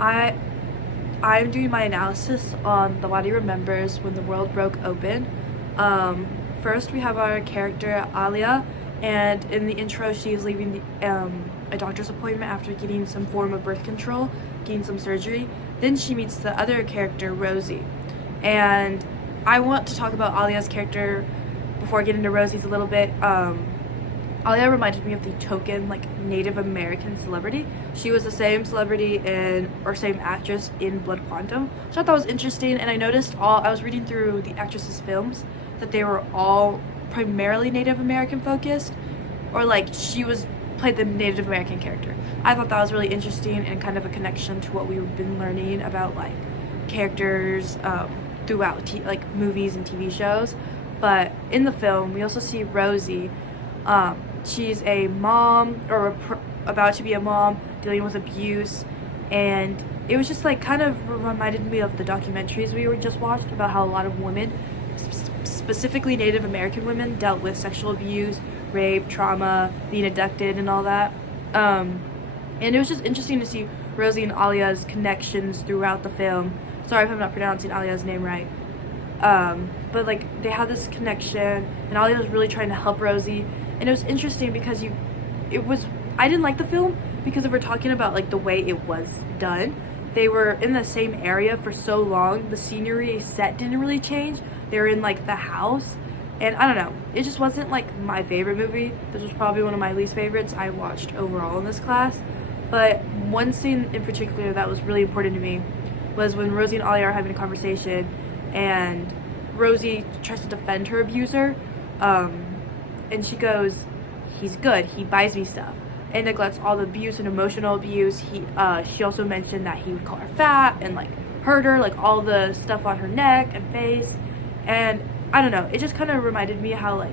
I I'm doing my analysis on The Body Remembers When the World Broke Open. First, we have our character Alia, and in the intro, she is leaving a doctor's appointment after getting some form of birth control, getting some surgery. Then she meets the other character, Rosie. And I want to talk about Alia's character before I get into Rosie's a little bit. Alia reminded me of the token Native American celebrity. She was the same celebrity or same actress in Blood Quantum, which I thought was interesting. And I noticed I was reading through the actress's films that they were all primarily Native American focused, or she played the Native American character. I thought that was really interesting and kind of a connection to what we've been learning about characters throughout movies and TV shows. But in the film, we also see Rosie. She's a mom, or about to be a mom, dealing with abuse, and it was just kind of reminded me of the documentaries we were just watched about how a lot of women, specifically Native American women, dealt with sexual abuse, rape, trauma, being abducted, and all that. And it was just interesting to see Rosie and Alia's connections throughout the film. Sorry if I'm not pronouncing Alia's name right. But they had this connection, and Alia was really trying to help Rosie. And it was interesting because I didn't like the film because if we're talking about the way it was done, they were in the same area for so long. The scenery set didn't really change. They were in the house, and I don't know. It just wasn't my favorite movie. This was probably one of my least favorites I watched overall in this class. But one scene in particular that was really important to me was when Rosie and Alia are having a conversation, and Rosie tries to defend her abuser. And she goes, "He's good, he buys me stuff," and neglects all the abuse and emotional abuse. She also mentioned that he would call her fat and hurt her, all the stuff on her neck and face. And I don't know, it just kind of reminded me how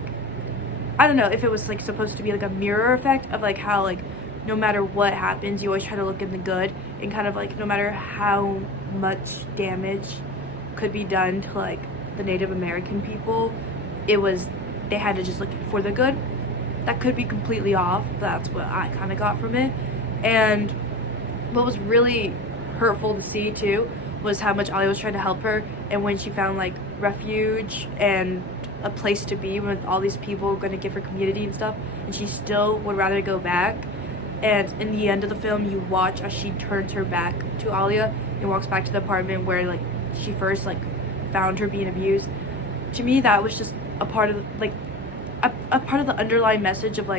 I don't know if it was supposed to be a mirror effect of how no matter what happens, you always try to look in the good, and kind of no matter how much damage could be done to the Native American people, they had to just look for the good. That could be completely off. That's what I kind of got from it. And what was really hurtful to see too was how much Alia was trying to help her, and when she found refuge and a place to be with all these people going to give her community and stuff, and she still would rather go back. And in the end of the film, you watch as she turns her back to Alia and walks back to the apartment where she first found her being abused. To me, that was just a part of a part of the underlying message of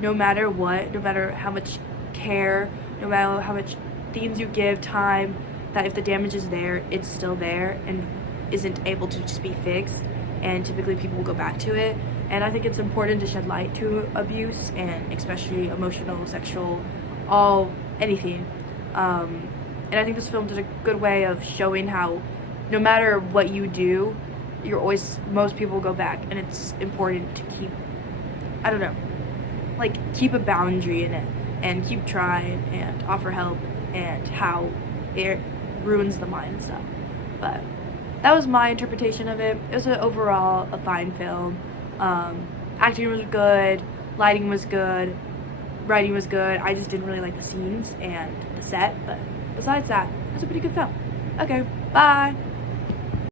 no matter what, no matter how much care, no matter how much things you give, time, that if the damage is there, it's still there and isn't able to just be fixed, and typically people will go back to it. And I think it's important to shed light to abuse, and especially emotional, sexual, anything. And I think this film did a good way of showing how no matter what you do, most people go back, and it's important to keep, I don't know, keep a boundary in it, and keep trying, and offer help, and how it ruins the mind and stuff. But that was my interpretation of it. It was overall a fine film. Acting was good, lighting was good, writing was good. I just didn't really like the scenes and the set, but besides that, it was a pretty good film. Okay, bye!